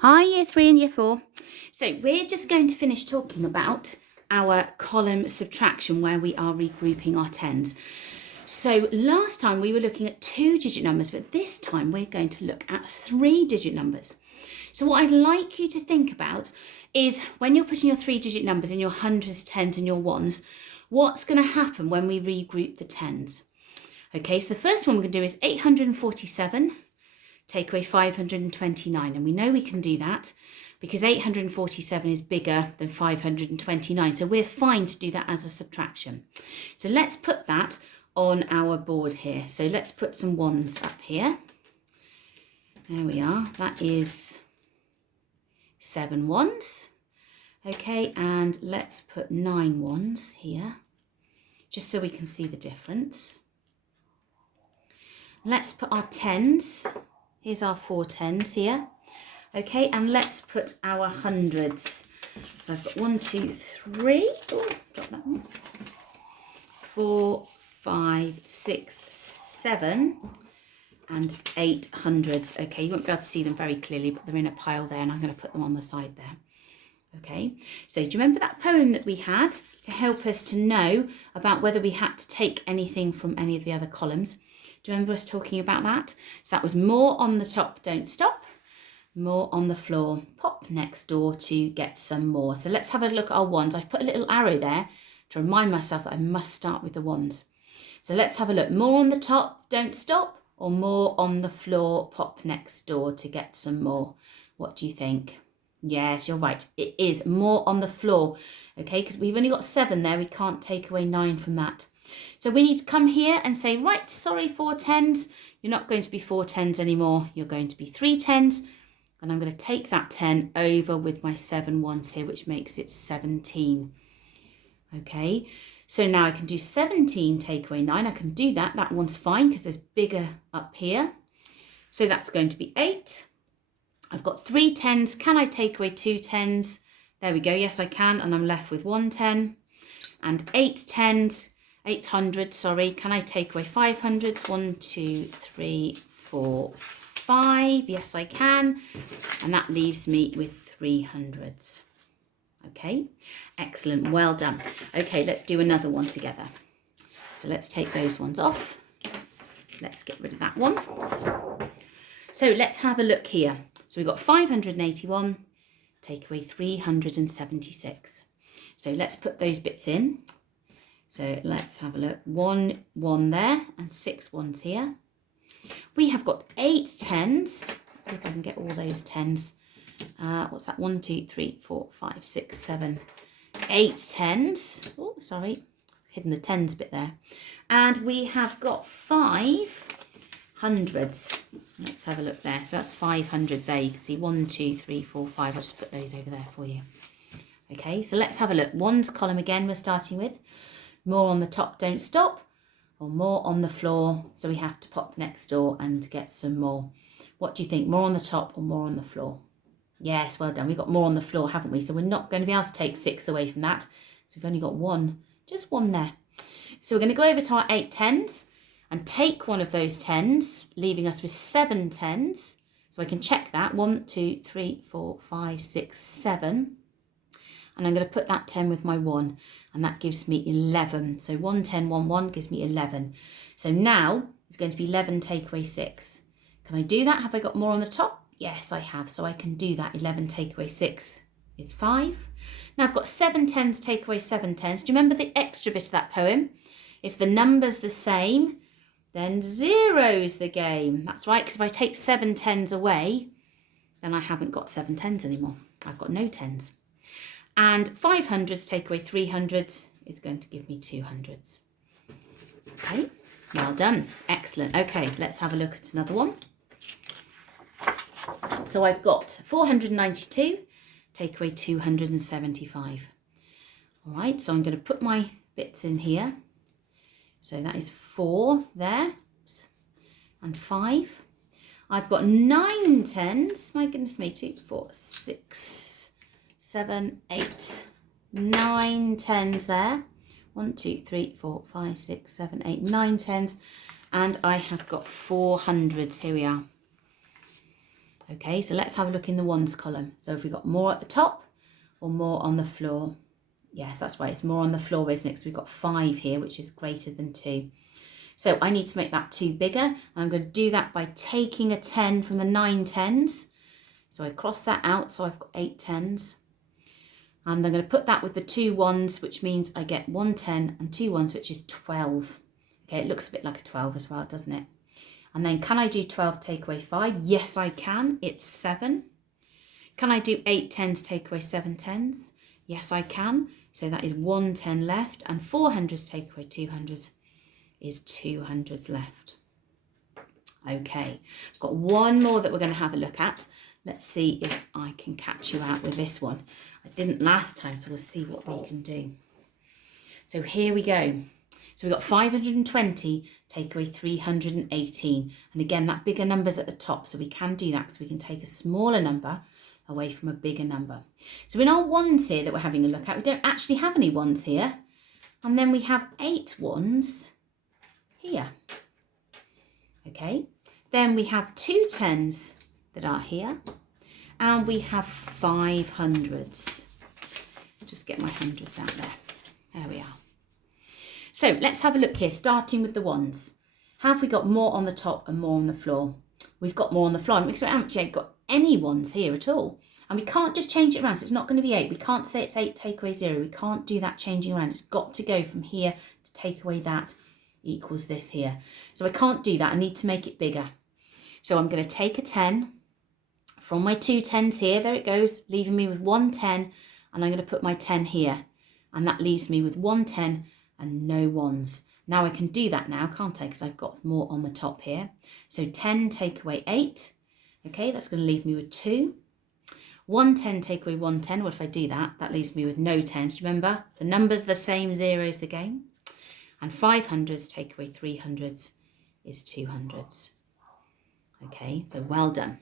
Hi, Year 3 and Year 4. So we're just going to finish talking about our column subtraction where we are regrouping our tens. So last time we were looking at 2-digit numbers, but this time we're going to look at 3-digit numbers. So what I'd like you to think about is when you're putting your 3-digit numbers in your hundreds, tens and your ones, what's going to happen when we regroup the tens? Okay, so the first one we're going to do is 847. Take away 529, and we know we can do that because 847 is bigger than 529, so we're fine to do that as a subtraction. So let's put that on our board here. So let's put some ones up here. There we are. That is 7 ones. Okay, and let's put 9 ones here just so we can see the difference. Let's put our tens. Here's our 4 tens here. Okay, and let's put our hundreds. So I've got 1, 2, 3. Oh, drop that one. 4, 5, 6, 7, and 8 hundreds. Okay, you won't be able to see them very clearly, but they're in a pile there, and I'm going to put them on the side there. Okay, so do you remember that poem that we had to help us to know about whether we had to take anything from any of the other columns? Do you remember us talking about that? So that was more on the top, don't stop. More on the floor, pop next door to get some more. So let's have a look at our ones. I've put a little arrow there to remind myself that I must start with the ones. So let's have a look. More on the top, don't stop, or more on the floor, pop next door to get some more. What do you think? Yes, you're right. It is more on the floor, okay, because we've only got 7 there. We can't take away 9 from that. So we need to come here and say, right, sorry, 4 tens. You're not going to be 4 tens anymore. You're going to be 3 tens. And I'm going to take that 10 over with my 7 ones here, which makes it 17. Okay, so now I can do 17 take away 9. I can do that. That one's fine because there's bigger up here. So that's going to be 8. I've got 3 tens. Can I take away 2 tens? There we go. Yes, I can. And I'm left with 1 10. And 8 tens. 800, sorry. Can I take away 500s? 1, 2, 3, 4, 5. Yes, I can. And that leaves me with 300s. Okay, excellent. Well done. Okay, let's do another one together. So let's take those ones off. Let's get rid of that one. So let's have a look here. So we've got 581, take away 376. So let's put those bits in. So let's have a look. 1 1 there and 6 ones here. We have got 8 tens. Let's see if I can get all those tens. What's that? 1, 2, 3, 4, 5, 6, 7, 8 tens. Oh, sorry, hidden the tens bit there. And we have got 5 hundreds. Let's have a look there. So that's 500s there. You can see 1, 2, 3, 4, 5. I'll just put those over there for you. Okay, so let's have a look. Ones column again we're starting with. More on the top, don't stop, or more on the floor, so we have to pop next door and get some more. What do you think? More on the top or more on the floor? Yes, well done. We've got more on the floor, haven't we? So we're not going to be able to take 6 away from that. So we've only got 1, just 1 there. So we're going to go over to our 8 tens and take one of those tens, leaving us with 7 tens. So I can check that. 1, 2, 3, 4, 5, 6, 7. And I'm going to put that 10 with my 1, and that gives me 11. So 1, 10, 1, 1 gives me 11. So now it's going to be 11 take away 6. Can I do that? Have I got more on the top? Yes, I have. So I can do that. 11 take away 6 is 5. Now I've got 7 tens take away 7 tens. Do you remember the extra bit of that poem? If the number's the same, then 0's the game. That's right, because if I take 7 tens away, then I haven't got 7 tens anymore. I've got no tens. And 500s take away 300s is going to give me 200s. Okay, well done. Excellent. Okay, let's have a look at another one. So I've got 492, take away 275. All right, so I'm going to put my bits in here. So that is 4 there, and 5. I've got 9 tens. My goodness me, 2, 4, 6, 7, 8, 9 tens there. 1, 2, 3, 4, 5, 6, 7, 8, 9 tens. And I have got 400s. Here we are. Okay, so let's have a look in the ones column. So if we've got more at the top or more on the floor? Yes, that's right, it's more on the floor, isn't it? Because we've got 5 here, which is greater than 2. So I need to make that 2 bigger. And I'm going to do that by taking a 10 from the 9 tens. So I cross that out, so I've got 8 tens. And I'm going to put that with the 2 ones, which means I get 1 10 and 2 ones, which is 12. Okay, it looks a bit like a 12 as well, doesn't it? And then can I do 12 take away 5? Yes, I can. It's 7. Can I do 8 tens take away 7 tens? Yes, I can. So that is 1 10 left. And 4 hundreds take away 2 hundreds is 2 hundreds left. Okay, I've got one more that we're going to have a look at. Let's see if I can catch you out with this one. I didn't last time, so we'll see what we can do. So here we go. So we've got 520 take away 318. And again, that bigger number's at the top, so we can do that because we can take a smaller number away from a bigger number. So in our ones here that we're having a look at, we don't actually have any ones here. And then we have 8 ones here. Okay, then we have 2 tens that are here, and we have 5 hundreds. Just get my hundreds out there. There we are. So let's have a look here, starting with the ones. Have we got more on the top and more on the floor? We've got more on the floor, because we haven't actually got any ones here at all. And we can't just change it around, so it's not going to be 8. We can't say it's 8 take away 0. We can't do that changing around. It's got to go from here to take away that equals this here. So I can't do that. I need to make it bigger. So I'm going to take a 10 from my 2 tens here. There it goes, leaving me with 1 10. And I'm going to put my 10 here. And that leaves me with 1 10 and no ones. Now I can do that now, can't I? Because I've got more on the top here. So 10 take away 8. Okay, that's going to leave me with 2. 1 10 take away 1 10. What if I do that? That leaves me with no 10s. Do you remember? The number's the same, zero's the game. And 500s take away 300s is 200s. Okay, so well done.